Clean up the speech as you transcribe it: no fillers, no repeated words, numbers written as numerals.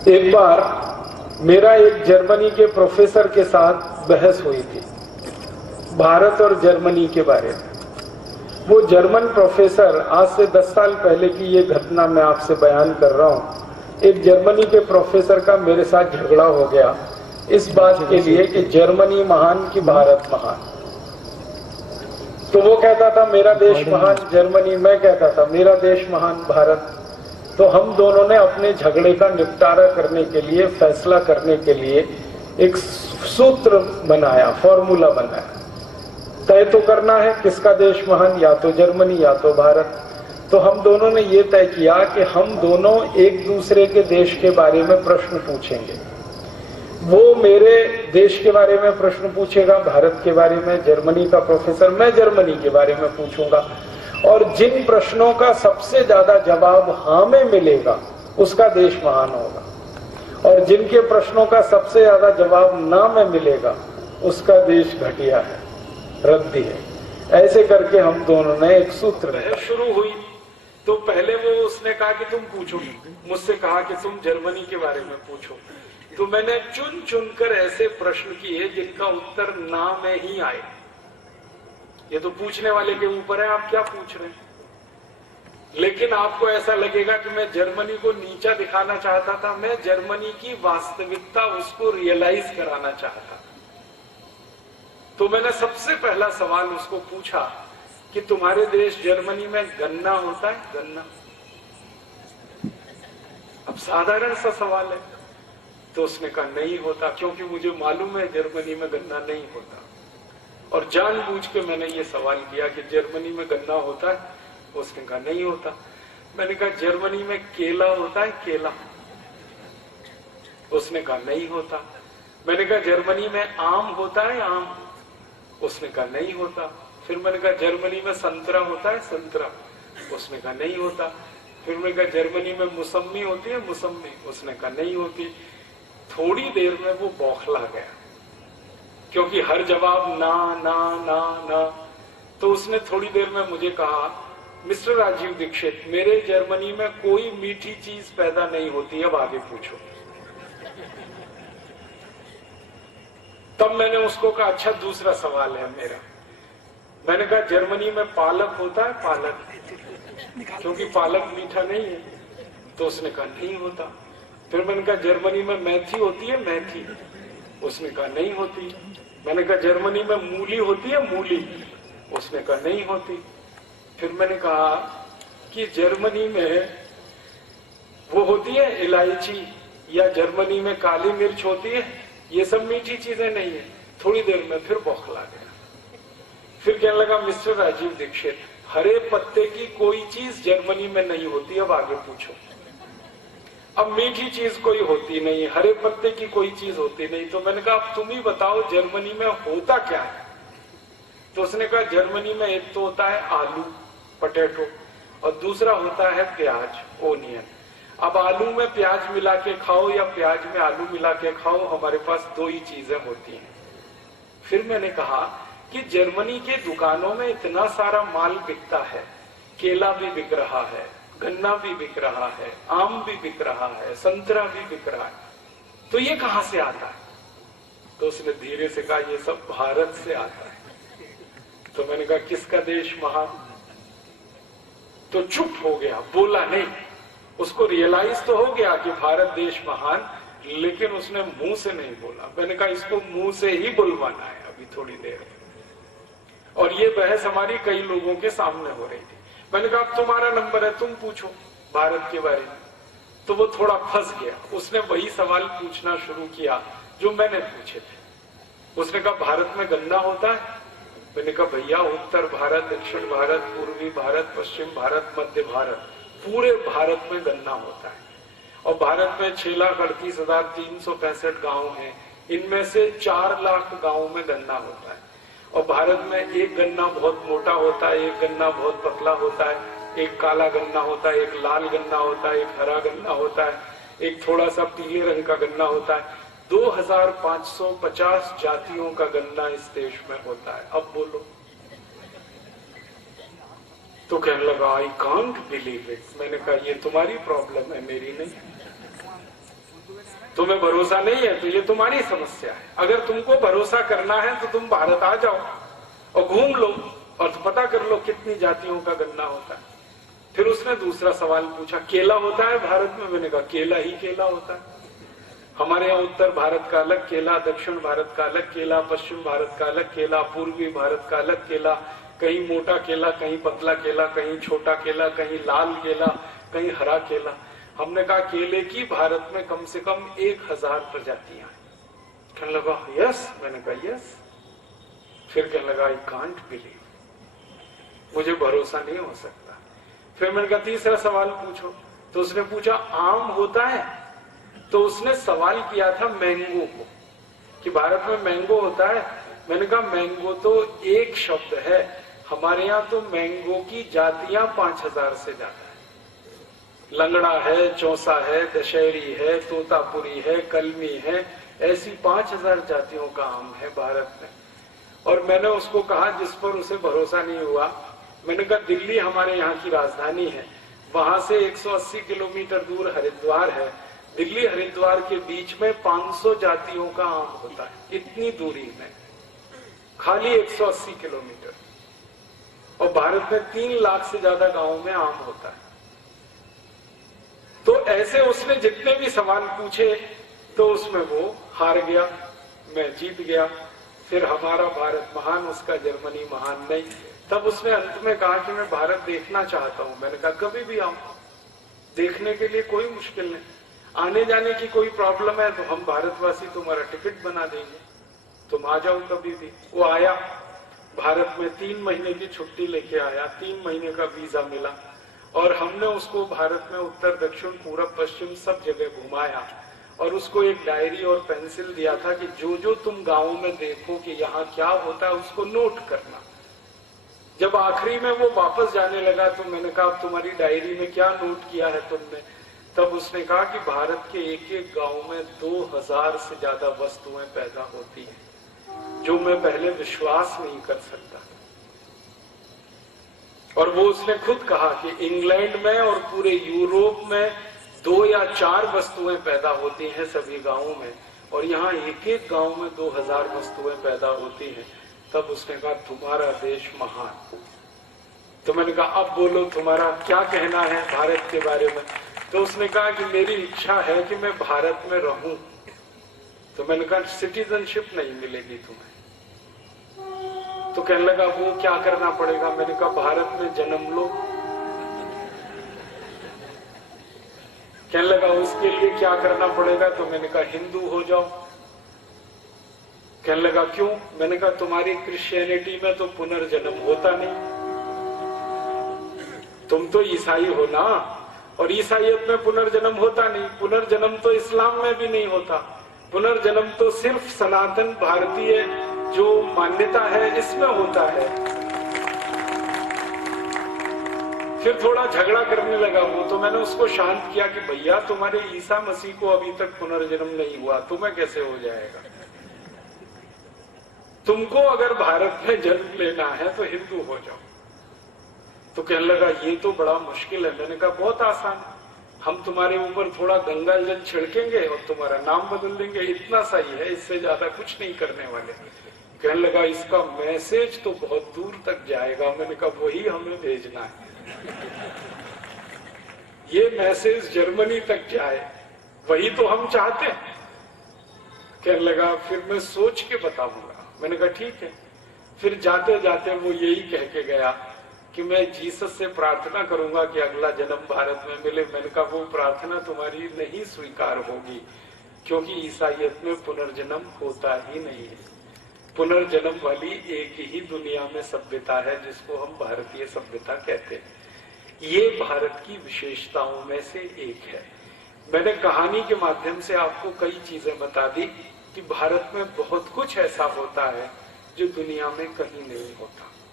एक बार मेरा एक जर्मनी के प्रोफेसर के साथ बहस हुई थी भारत और जर्मनी के बारे में। वो जर्मन प्रोफेसर, आज से 10 साल पहले की ये घटना मैं आपसे बयान कर रहा हूँ। एक जर्मनी के प्रोफेसर का मेरे साथ झगड़ा हो गया इस बात के लिए कि जर्मनी महान कि भारत महान। तो वो कहता था मेरा देश महान जर्मनी, मैं कहता था मेरा देश महान भारत। तो हम दोनों ने अपने झगड़े का निपटारा करने के लिए, फैसला करने के लिए एक सूत्र बनाया, फॉर्मूला बनाया। तय तो करना है किसका देश महान, या तो जर्मनी या तो भारत। तो हम दोनों ने ये तय किया कि हम दोनों एक दूसरे के देश के बारे में प्रश्न पूछेंगे। वो मेरे देश के बारे में प्रश्न पूछेगा, भारत के बारे में, जर्मनी का प्रोफेसर, मैं जर्मनी के बारे में पूछूंगा। और जिन प्रश्नों का सबसे ज्यादा जवाब हाँ में मिलेगा उसका देश महान होगा, और जिनके प्रश्नों का सबसे ज्यादा जवाब ना में मिलेगा उसका देश घटिया है, रद्दी है। ऐसे करके हम दोनों ने एक सूत्र शुरू हुई। तो पहले वो उसने कहा कि तुम पूछो, मुझसे कहा कि तुम जर्मनी के बारे में पूछो। तो मैंने चुन चुनकर ऐसे प्रश्न किए जिनका उत्तर ना में ही आए। ये तो पूछने वाले के ऊपर है आप क्या पूछ रहे हैं। लेकिन आपको ऐसा लगेगा कि मैं जर्मनी को नीचा दिखाना चाहता था, मैं जर्मनी की वास्तविकता उसको रियलाइज कराना चाहता। तो मैंने सबसे पहला सवाल उसको पूछा कि तुम्हारे देश जर्मनी में गन्ना होता है? गन्ना। अब साधारण सा सवाल है। तो उसने कहा नहीं होता, क्योंकि मुझे मालूम है जर्मनी में गन्ना नहीं होता। और जानबूझ के मैंने ये सवाल किया कि जर्मनी में गन्ना होता है? उसने कहा नहीं होता। मैंने कहा जर्मनी में केला होता है? केला। उसने कहा नहीं होता। मैंने कहा जर्मनी में आम होता है? आम। उसने कहा नहीं होता। फिर मैंने कहा जर्मनी में संतरा होता है? संतरा। उसने कहा नहीं होता। फिर मैंने कहा जर्मनी में मौसम्मी होती है? मौसम्मी। उसने कहा नहीं होती। थोड़ी देर में वो बौखला गया, क्योंकि हर जवाब ना ना ना ना। तो उसने थोड़ी देर में मुझे कहा, मिस्टर राजीव दीक्षित, मेरे जर्मनी में कोई मीठी चीज पैदा नहीं होती, अब आगे पूछो। तब मैंने उसको कहा अच्छा दूसरा सवाल है मेरा। मैंने कहा जर्मनी में पालक होता है? पालक। क्योंकि पालक मीठा नहीं है। तो उसने कहा नहीं होता। फिर मैंने कहा जर्मनी में मेथी होती है? मेथी। उसने कहा नहीं होती। मैंने कहा जर्मनी में मूली होती है? मूली। उसने कहा नहीं होती। फिर मैंने कहा कि जर्मनी में वो होती है इलायची, या जर्मनी में काली मिर्च होती है? ये सब मीठी चीजें नहीं है। थोड़ी देर में फिर बौखला गया। फिर कहने लगा मिस्टर राजीव दीक्षित, हरे पत्ते की कोई चीज जर्मनी में नहीं होती, अब आगे पूछो। अब मीठी चीज कोई होती नहीं, हरे पत्ते की कोई चीज होती नहीं। तो मैंने कहा अब तुम ही बताओ जर्मनी में होता क्या है। तो उसने कहा जर्मनी में एक तो होता है आलू, पोटैटो, और दूसरा होता है प्याज, ओनियन। अब आलू में प्याज मिला के खाओ या प्याज में आलू मिला के खाओ, हमारे पास दो ही चीजें होती हैं। फिर मैंने कहा कि जर्मनी के दुकानों में इतना सारा माल बिकता है, केला भी बिक रहा है, गन्ना भी बिक रहा है, आम भी बिक रहा है, संतरा भी बिक रहा है, तो ये कहां से आता है? तो उसने धीरे से कहा ये सब भारत से आता है। तो मैंने कहा किसका देश महान? तो चुप हो गया, बोला नहीं। उसको रियलाइज तो हो गया कि भारत देश महान, लेकिन उसने मुंह से नहीं बोला। मैंने कहा इसको मुंह से ही बुलवाना है अभी थोड़ी देर। और ये बहस हमारी कई लोगों के सामने हो रही थी। मैंने कहा अब तुम्हारा नंबर है, तुम पूछो भारत के बारे में। तो वो थोड़ा फंस गया, उसने वही सवाल पूछना शुरू किया जो मैंने पूछे थे। उसने कहा भारत में गन्ना होता है? मैंने कहा भैया उत्तर भारत, दक्षिण भारत, पूर्वी भारत, पश्चिम भारत, मध्य भारत, पूरे भारत में गन्ना होता है। और भारत में 6,38,365 गांव हैं, इनमें से 4 लाख गांवों में गन्ना होता है। और भारत में एक गन्ना बहुत मोटा होता है, एक गन्ना बहुत पतला होता है, एक काला गन्ना होता है, एक लाल गन्ना होता है, एक हरा गन्ना होता है, एक थोड़ा सा पीले रंग का गन्ना होता है। 2550 जातियों का गन्ना इस देश में होता है। अब बोलो। तो कहने लगा आई कांट बिलीव इट। मैंने कहा ये तुम्हारी प्रॉब्लम है, मेरी नहीं। तुम्हें भरोसा नहीं है तो ये तुम्हारी समस्या है। अगर तुमको भरोसा करना है तो तुम भारत आ जाओ और घूम लो और पता कर लो कितनी जातियों का गन्ना होता है। फिर उसने दूसरा सवाल पूछा, केला होता है भारत में? मैंने कहा केला ही केला होता है। हमारे यहाँ उत्तर भारत का अलग केला, दक्षिण भारत का अलग केला, पश्चिम भारत का अलग केला, पूर्वी भारत का अलग केला, कहीं मोटा केला, कहीं पतला केला, कहीं छोटा केला, कहीं लाल केला, कहीं हरा केला। हमने कहा केले की भारत में कम से कम 1000 प्रजातियां हैं। कहने लगा यस। मैंने कहा यस। फिर कहने लगा आई कांट बिलीव, मुझे भरोसा नहीं हो सकता। फिर मैंने कहा तीसरा सवाल पूछो। तो उसने पूछा आम होता है? तो उसने सवाल किया था मैंगो को कि भारत में मैंगो होता है। मैंने कहा मैंगो तो एक शब्द है, हमारे यहाँ तो मैंगो की जातियां 5000 से ज्यादा है। लंगड़ा है, चौसा है, दशहरी है, तोतापुरी है, कलमी है, ऐसी 5000 जातियों का आम है भारत में। और मैंने उसको कहा, जिस पर उसे भरोसा नहीं हुआ, मैंने कहा दिल्ली हमारे यहाँ की राजधानी है, वहां से 180 किलोमीटर दूर हरिद्वार है। दिल्ली हरिद्वार के बीच में 500 जातियों का आम होता है, इतनी दूरी में, खाली 180 किलोमीटर। और भारत में 3 लाख से ज्यादा गांवों में आम होता है। तो ऐसे उसने जितने भी सवाल पूछे तो उसमें वो हार गया, मैं जीत गया। फिर हमारा भारत महान, उसका जर्मनी महान नहीं। तब उसने अंत में कहा कि मैं भारत देखना चाहता हूं। मैंने कहा कभी भी आओ, देखने के लिए कोई मुश्किल नहीं। आने जाने की कोई प्रॉब्लम है तो हम भारतवासी तुम्हारा टिकट बना देंगे, तुम आ जाओ कभी भी। वो आया, भारत में 3 महीने की छुट्टी लेके आया, 3 महीने का वीजा मिला और हमने उसको भारत में उत्तर दक्षिण पूरब पश्चिम सब जगह घुमाया और उसको एक डायरी और पेंसिल दिया था कि जो जो तुम गाँव में देखो कि यहाँ क्या होता है उसको नोट करना। जब आखिरी में वो वापस जाने लगा तो मैंने कहा तुम्हारी डायरी में क्या नोट किया है तुमने? तब उसने कहा कि भारत के एक एक गांव में 2000 से ज्यादा वस्तुएं पैदा होती हैं, जो मैं पहले विश्वास नहीं कर सकता। और वो उसने खुद कहा कि इंग्लैंड में और पूरे यूरोप में 2 या 4 वस्तुएं पैदा होती हैं सभी गांवों में, और यहाँ एक एक गांव में 2000 वस्तुएं पैदा होती हैं। तब उसने कहा तुम्हारा देश महान। तो मैंने कहा अब बोलो तुम्हारा क्या कहना है भारत के बारे में? तो उसने कहा कि मेरी इच्छा है कि मैं भारत में रहूं। तो मैंने कहा सिटीजनशिप नहीं मिलेगी तुम्हें। तो कहने लगा वो क्या करना पड़ेगा? मैंने कहा भारत में जन्म लो। कहने लगा उसके लिए क्या करना पड़ेगा? तो मैंने कहा हिंदू हो जाओ। कहने लगा क्यों? मैंने कहा तुम्हारी क्रिश्चियनिटी में तो पुनर्जन्म होता नहीं, तुम तो ईसाई हो ना, और ईसाइयत में पुनर्जन्म होता नहीं। पुनर्जन्म तो इस्लाम में भी नहीं होता। पुनर्जन्म तो सिर्फ सनातन भारतीय जो मान्यता है इसमें होता है। फिर थोड़ा झगड़ा करने लगा वो, तो मैंने उसको शांत किया कि भैया तुम्हारे ईसा मसीह को अभी तक पुनर्जन्म नहीं हुआ, तुम्हें कैसे हो जाएगा? तुमको अगर भारत में जन्म लेना है तो हिंदू हो जाओ। तो कहने लगा ये तो बड़ा मुश्किल है। मैंने कहा बहुत आसान है, हम तुम्हारे ऊपर थोड़ा गंगा जल छिड़केंगे और तुम्हारा नाम बदल देंगे, इतना सही है, इससे ज्यादा कुछ नहीं करने वाले। कहने लगा इसका मैसेज तो बहुत दूर तक जाएगा। मैंने कहा वही हमें भेजना है, ये मैसेज जर्मनी तक जाए, वही तो हम चाहते हैं। कहने लगा फिर मैं सोच के बताऊंगा। मैंने कहा ठीक है। फिर जाते जाते वो यही कह के गया कि मैं जीसस से प्रार्थना करूंगा कि अगला जन्म भारत में मिले। मैंने कहा वो प्रार्थना तुम्हारी नहीं स्वीकार होगी, क्योंकि ईसाइयत में पुनर्जन्म होता ही नहीं है। पुनर्जन्म वाली एक ही दुनिया में सभ्यता है जिसको हम भारतीय सभ्यता कहते हैं। ये भारत की विशेषताओं में से एक है। मैंने कहानी के माध्यम से आपको कई चीजें बता दी कि भारत में बहुत कुछ ऐसा होता है जो दुनिया में कहीं नहीं होता।